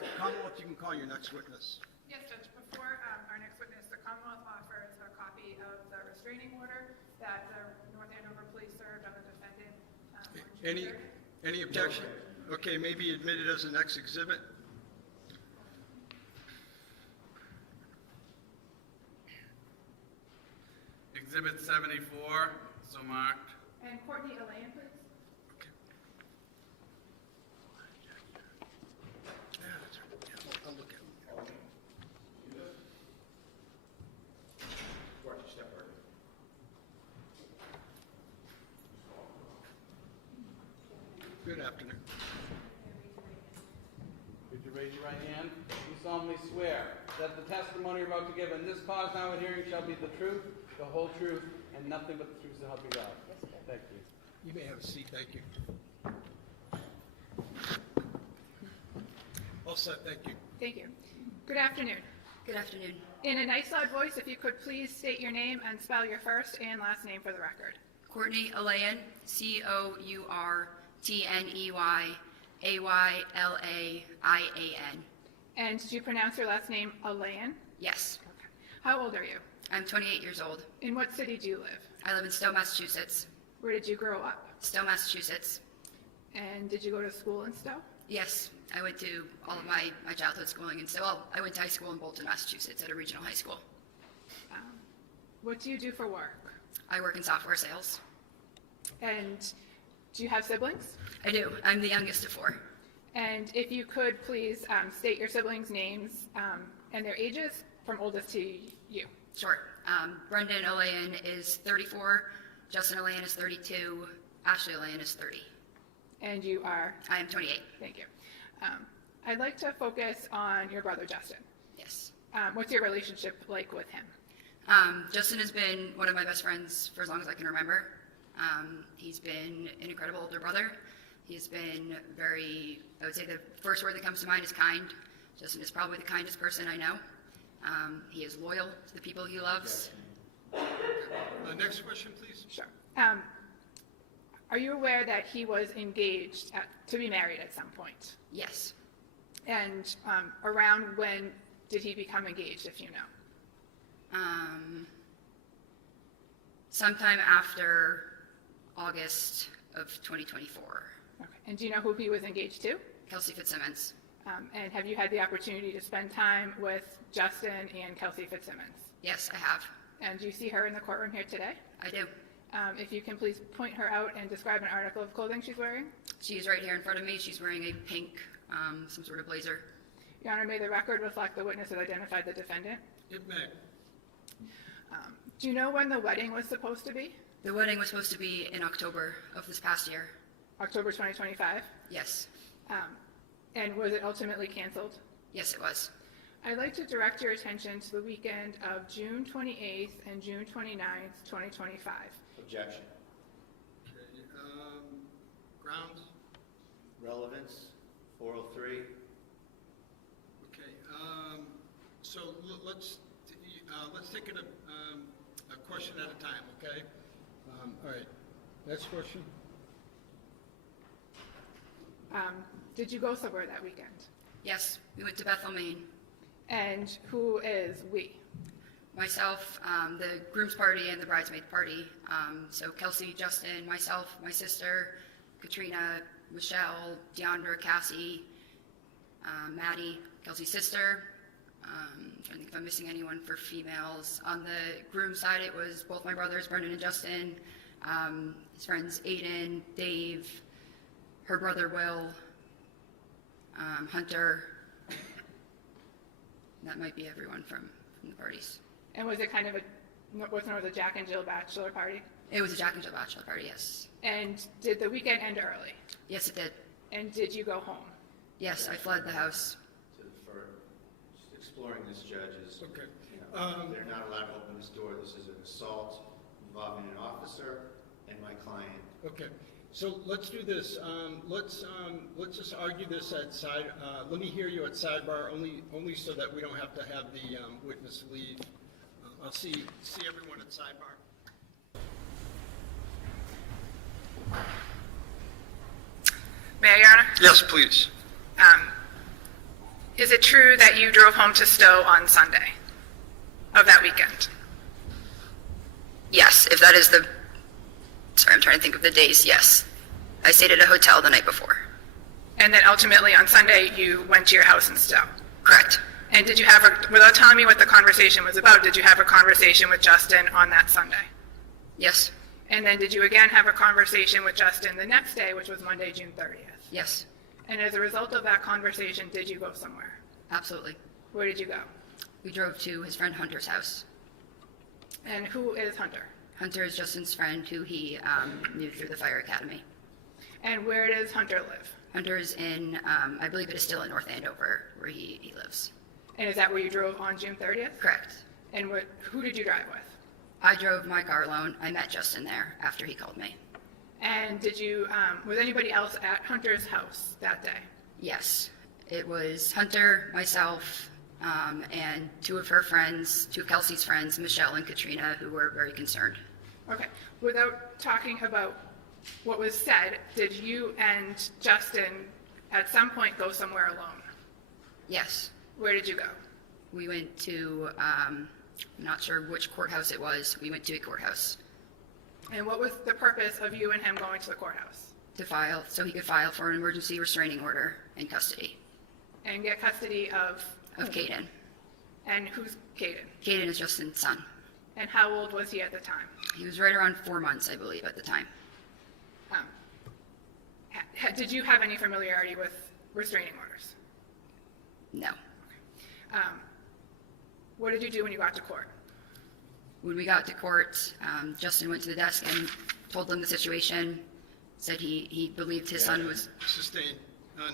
right, Commonwealth, you can call your next witness. Yes, Judge. Before our next witness, the Commonwealth offers a copy of the restraining order that the North Andover police served on the defendant on June 3rd. Any objection? Okay, maybe admitted as the next exhibit. Exhibit 74, so marked. And Courtney Aylaian, please. Yeah, that's right. Yeah, I'll look at it. Good afternoon. Could you raise your right hand? You solemnly swear that the testimony you're about to give in this cause now and hearing shall be the truth, the whole truth, and nothing but the truth so help you God. Yes, sir. Thank you. You may have a seat, thank you. All set, thank you. Thank you. Good afternoon. Good afternoon. In a nice loud voice, if you could please state your name and spell your first and last name for the record. Courtney Aylaian, Courtney And did you pronounce your last name Aylaian? Yes. Okay. How old are you? I'm 28 years old. In what city do you live? I live in Stowe, Massachusetts. Where did you grow up? Stowe, Massachusetts. And did you go to school in Stowe? Yes, I went to all of my childhood schooling in Stowe. I went to high school in Bolton, Massachusetts at a regional high school. What do you do for work? I work in software sales. And do you have siblings? I do. I'm the youngest of 4. And if you could please state your siblings' names and their ages from oldest to you. Sure. Brendan Aylaian is 34, Justin Aylaian is 32, Ashley Aylaian is 30. And you are? I am 28. Thank you. I'd like to focus on your brother, Justin. Yes. What's your relationship like with him? Justin has been one of my best friends for as long as I can remember. He's been an incredible older brother. He's been very, I would say the first word that comes to mind is kind. Justin is probably the kindest person I know. He is loyal to the people he loves. Next question, please. Sure. Are you aware that he was engaged to be married at some point? Yes. And around when did he become engaged, if you know? Sometime after August of 2024. Okay. And do you know who he was engaged to? Kelsey Fitzsimmons. And have you had the opportunity to spend time with Justin and Kelsey Fitzsimmons? Yes, I have. And do you see her in the courtroom here today? I do. If you can please point her out and describe an article of clothing she's wearing. She's right here in front of me. She's wearing a pink, some sort of blazer. Your Honor, may the record reflect the witness that identified the defendant. It may. Do you know when the wedding was supposed to be? The wedding was supposed to be in October of this past year. October 2025? Yes. And was it ultimately canceled? Yes, it was. I'd like to direct your attention to the weekend of June 28th and June 29th, 2025. Objection. Okay, grounds? Relevance, 403. Okay, so let's take it a question at a time, okay? All right, next question. Did you go somewhere that weekend? Yes, we went to Bethel, Maine. And who is we? Myself, the groom's party and the bridesmaid party. So Kelsey, Justin, myself, my sister, Katrina, Michelle, Deandra, Cassie, Maddie, Kelsey's sister. I'm trying to think if I'm missing anyone for females. On the groom side, it was both my brothers, Brendan and Justin, his friends Aiden, Dave, her brother Will, Hunter. That might be everyone from the parties. And was it kind of what's known as a Jack and Jill bachelor party? It was a Jack and Jill bachelor party, yes. And did the weekend end early? Yes, it did. And did you go home? Yes, I fled the house. For just exploring this, judge, is, Okay. they're not allowed to open this door. This is an assault involving an officer and my client. Okay, so let's do this. Let's just argue this at side. Let me hear you at sidebar, only so that we don't have to have the witness leave. I'll see everyone at sidebar. May I, Your Honor? Yes, please. Is it true that you drove home to Stowe on Sunday of that weekend? Yes, if that is the, sorry, I'm trying to think of the days, yes. I stayed at a hotel the night before. And then ultimately on Sunday, you went to your house in Stowe? Correct. And did you have without telling me what the conversation was about, did you have a conversation with Justin on that Sunday? Yes, And then did you again have a conversation with Justin the next day, which was Monday, June 30th? yes, And as a result of that conversation, did you go somewhere? absolutely. Where did you go? We drove to his friend Hunter's house. And who is Hunter? Hunter is Justin's friend who he knew through the fire academy. And where does Hunter live? Hunter is in, I believe it is still in North Andover, where he lives. And is that where you drove on June 30th? Correct. And who did you drive with? I drove my car alone. I met Justin there after he called me. And did you, was anybody else at Hunter's house that day? Yes, it was Hunter, myself, and two of her friends, two of Kelsey's friends, Michelle and Katrina, who were very concerned. Okay, without talking about what was said, did you and Justin at some point go somewhere alone? Yes, Where did you go? we went to, I'm not sure which courthouse it was. We went to a courthouse And what was the purpose of you and him going to the courthouse? to file, so he could file for an emergency restraining order and custody And get custody of of Caden. And who's Caden? Caden is Justin's son. And how old was he at the time? He was right around 4 months, I believe, at the time. Did you have any familiarity with restraining orders? No. What did you do when you got to court? When we got to court, Justin went to the desk and told them the situation, said he believed his son was, Sustained.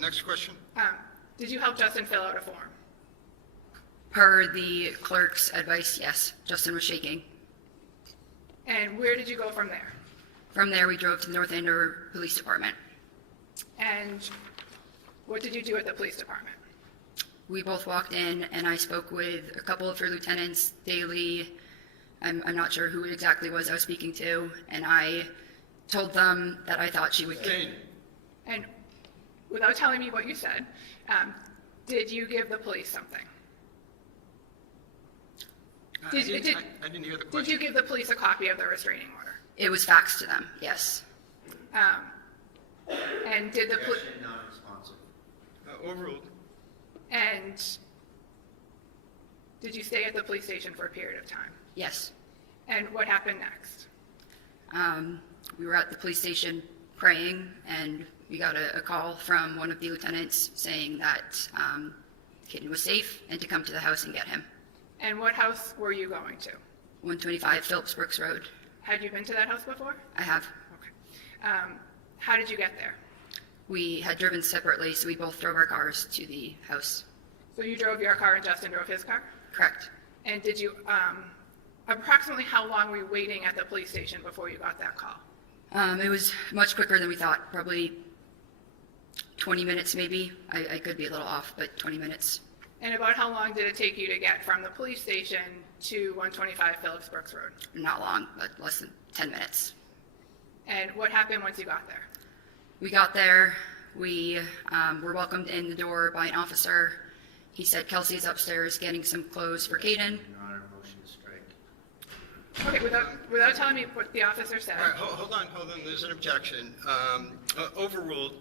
Next question. Did you help Justin fill out a form? per the clerk's advice, yes. Justin was shaking. And where did you go from there? From there, we drove to the North Andover Police Department. And what did you do at the police department? We both walked in, and I spoke with a couple of her lieutenants daily. I'm not sure who it exactly was I was speaking to, and I told them that I thought she would. Sustained. And without telling me what you said, did you give the police something? I didn't hear the question. Did you give the police a copy of the restraining order? It was faxed to them, yes. And did the police, Objection, non-responsive. Overruled. and did you stay at the police station for a period of time? Yes. And what happened next? We were at the police station praying, and we got a call from one of the lieutenants saying that Kitten was safe and to come to the house and get him. And what house were you going to? 125 Phillips Brooks Road. Had you been to that house before? I have. Okay. How did you get there? We had driven separately, so we both drove our cars to the house. So you drove your car and Justin drove his car? Correct. And did you, approximately how long were you waiting at the police station before you got that call? It was much quicker than we thought, probably 20 minutes maybe. I could be a little off, but 20 minutes. And about how long did it take you to get from the police station to 125 Phillips Brooks Road? Not long, but less than 10 minutes. And what happened once you got there? We got there. We were welcomed in the door by an officer. He said Kelsey's upstairs getting some clothes for Caden. Your Honor, motion to strike. Okay, without telling me what the officer said. All right, hold on, there's an objection. Overruled.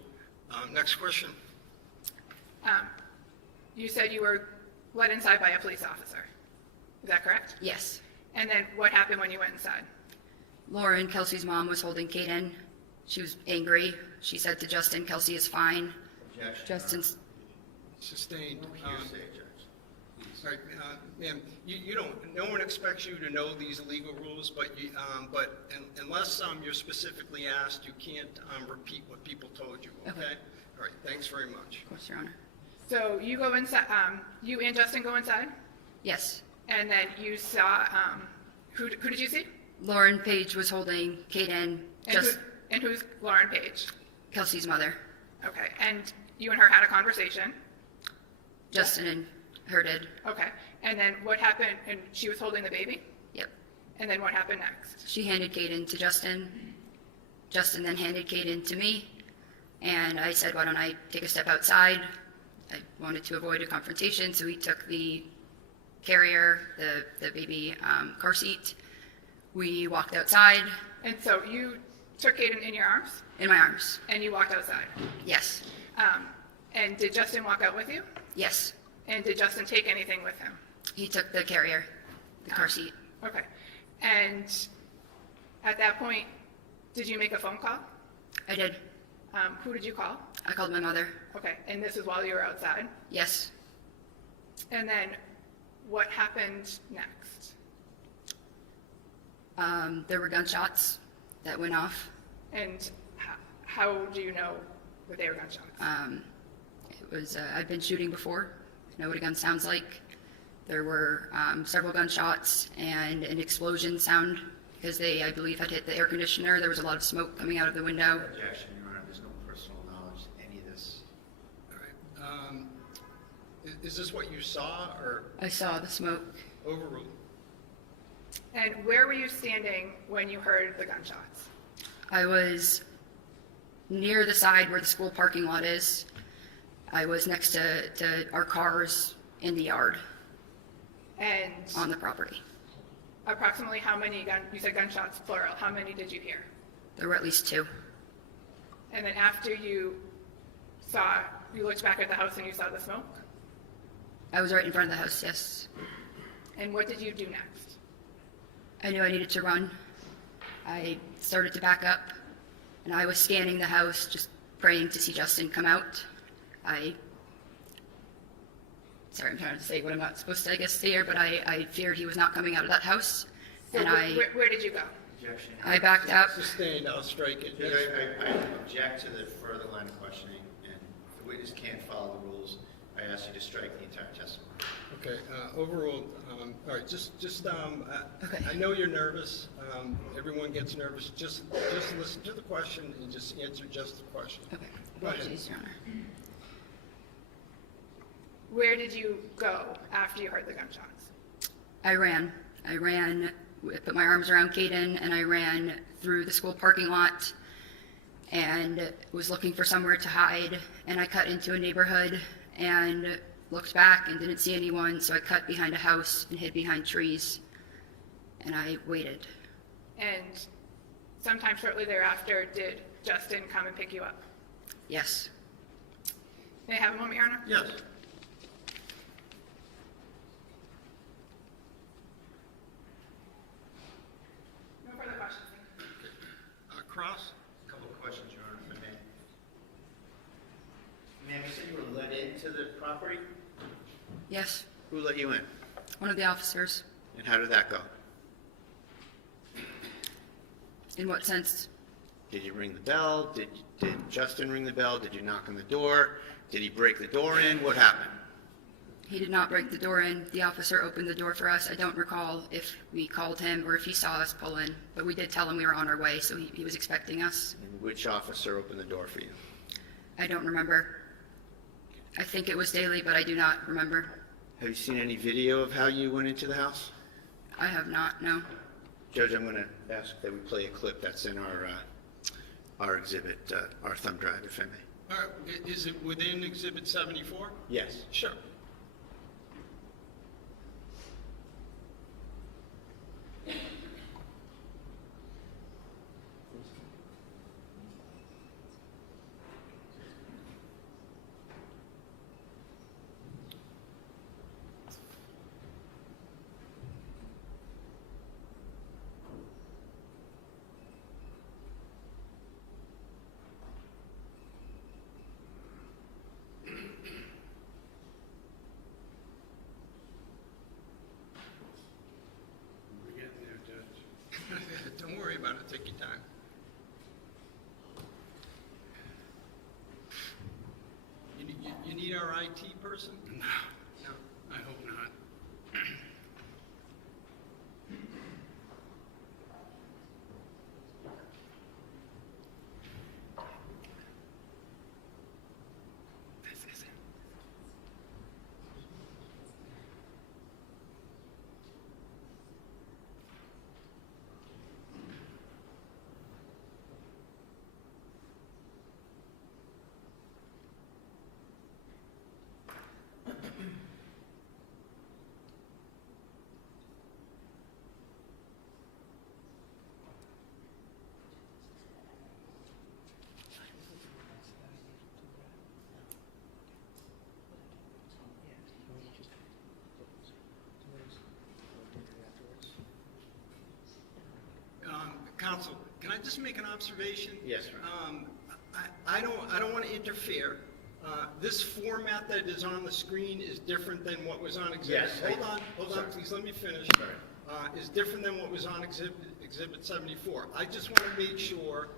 Next question. You said you were let inside by a police officer. Is that correct? Yes. And then what happened when you went inside? Lauren, Kelsey's mom, was holding Caden. She was angry. She said to Justin, Kelsey is fine. Objection. Justin's, Sustained. Hearsay, Judge. All right, ma'am, you don't, no one expects you to know these legal rules, but unless you're specifically asked, you can't repeat what people told you, okay? All right, thanks very much. of course, Your Honor. So you go inside, you and Justin go inside, Yes. and then you saw, who did you see? Lauren Page was holding Caden, And who's Lauren Page? Kelsey's mother. Okay, and you and her had a conversation? Justin and her did. Okay, and then what happened, and she was holding the baby? Yep. And then what happened next? She handed Caden to Justin. Justin then handed Caden to me. And I said, why don't I take a step outside? I wanted to avoid a confrontation, so he took the carrier, the baby car seat. We walked outside And so you took Caden in your arms in my arms. and you walked outside. Yes, And did Justin walk out with you? yes. And did Justin take anything with him? He took the carrier, the car seat. Okay. And at that point, did you make a phone call? I did. Who did you call? I called my mother. Okay. And this is while you were outside. Yes. And then what happened next? There were gunshots that went off. And how do you know that they were gunshots? It was, I've been shooting before. I know what a gun sounds like. There were several gunshots and an explosion sound because they, I believe, had hit the air conditioner. There was a lot of smoke coming out of the window. Objection, Your Honor, there's no personal knowledge to any of this. All right. Is this what you saw or I saw the smoke. overruled? And where were you standing when you heard the gunshots? I was near the side where the school parking lot is. I was next to our cars in the yard And on the property. approximately how many you said gunshots plural, how many did you hear? There were at least 2. And then after you looked back at the house and you saw the smoke? I was right in front of the house, yes. And what did you do next? I knew I needed to run. I started to back up, and I was scanning the house, just praying to see Justin come out. Sorry, I'm trying to say what I'm not supposed to, I guess, say here, but I feared he was not coming out of that house, So and where did you go? Objection. I backed up. Sustained, I'll strike it. Judge, I object to the further line of questioning, and if the witness can't follow the rules, I ask you to strike the entire testimony. Okay, overruled. All right, Okay. I know you're nervous. Everyone gets nervous. Just listen to the question and just answer just the question. Okay, Go ahead. apologies, Your Honor. Where did you go after you heard the gunshots? I ran, put my arms around Caden, and I ran through the school parking lot and was looking for somewhere to hide, and I cut into a neighborhood and looked back and didn't see anyone, so I cut behind a house and hid behind trees, and I waited. And sometime shortly thereafter, did Justin come and pick you up? Yes. May I have a moment, Your Honor? Yes. No further questions. Cross? A couple of questions, Your Honor, if I may. Ma'am, you said you were let into the property? Yes. Who let you in? One of the officers. And how did that go? In what sense? Did you ring the bell? Did Justin ring the bell? Did you knock on the door? Did he break the door in? What happened? He did not break the door in. The officer opened the door for us. I don't recall if we called him or if he saw us pull in, but we did tell him we were on our way, so he was expecting us. And which officer opened the door for you? I don't remember. I think it was Daly, but I do not remember. Have you seen any video of how you went into the house? I have not, no. Judge, I'm going to ask that we play a clip that's in our exhibit, our thumb drive, if I may. All right, is it within Exhibit 74? Yes. Sure. We're getting there, Judge. Don't worry about it, take your time. You need our IT person? No, I hope not. This is it. can I just make an observation? Yes, sir. I don't want to interfere. This format that is on the screen is different than what was on exhibit. Yes, Hold on, sorry. please let me finish. Sorry. Is different than what was on exhibit 74. I just want to make sure,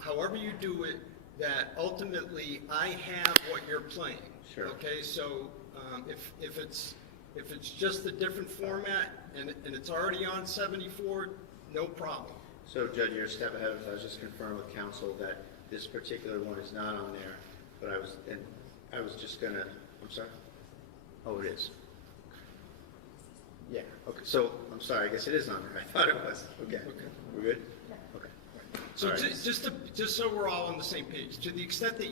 however you do it, that ultimately I have what you're playing. Sure. Okay, so if it's just a different format and it's already on 74, no problem. So Judge, you're a step ahead of us. I was just confirming with counsel that this particular one is not on there, but I was just gonna, I'm sorry? Oh, it is. Yeah, okay, so, I'm sorry, I guess it is on there. I thought it was. Okay. We're good? Okay. So All right. just so we're all on the same page, to the extent that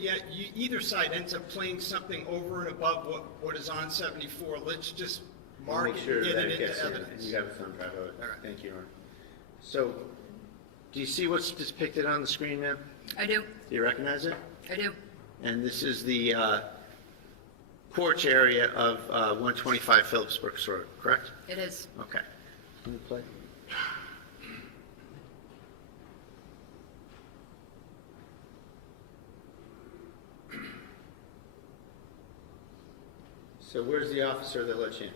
either side ends up playing something over and above what is on 74, let's just mark Make it sure and get that it it into gets in, and evidence. you have a thumb drive of it. All right. Thank you, Ron. So, do you see what's depicted on the screen, ma'am? I do, Do you recognize it? I do. And this is the porch area of 125 Phillipsburg Road, correct? It is. Okay. Can you play? So where's the officer that let you in?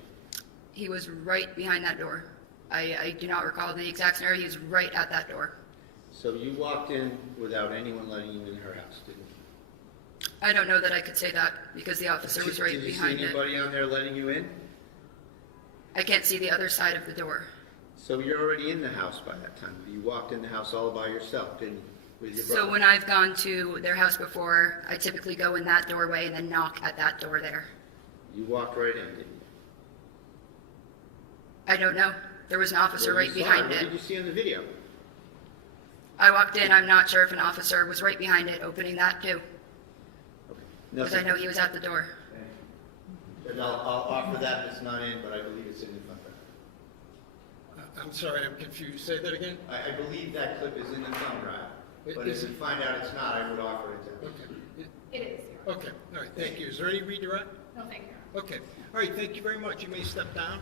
He was right behind that door. I do not recall the exact scenario. He was right at that door. So you walked in without anyone letting you in her house, didn't you? I don't know that I could say that because the officer was right behind Did you it. see anybody on there letting you in? I can't see the other side of the door. So you're already in the house by that time. You walked in the house all by yourself, didn't you? With your brother? So when I've gone to their house before, I typically go in that doorway and then knock at that door there. You walked right in, didn't you? I don't know. There was an officer Well, right you saw behind What it. did you see in the video? I walked in. I'm not sure if an officer was right behind it opening that too, Okay. because I know he was at the door. And I'll offer that, it's not in, but I believe it's in the thumb drive. I'm sorry, I'm confused. Say that again? I believe that clip is in the thumb drive, but Is if you find out it's not, I would offer it to him. Okay. It is, Your Honor. Okay, all right, thank you. Is there any redirect? No, thank you, Your Honor. Okay, all right, thank you very much. You may step down.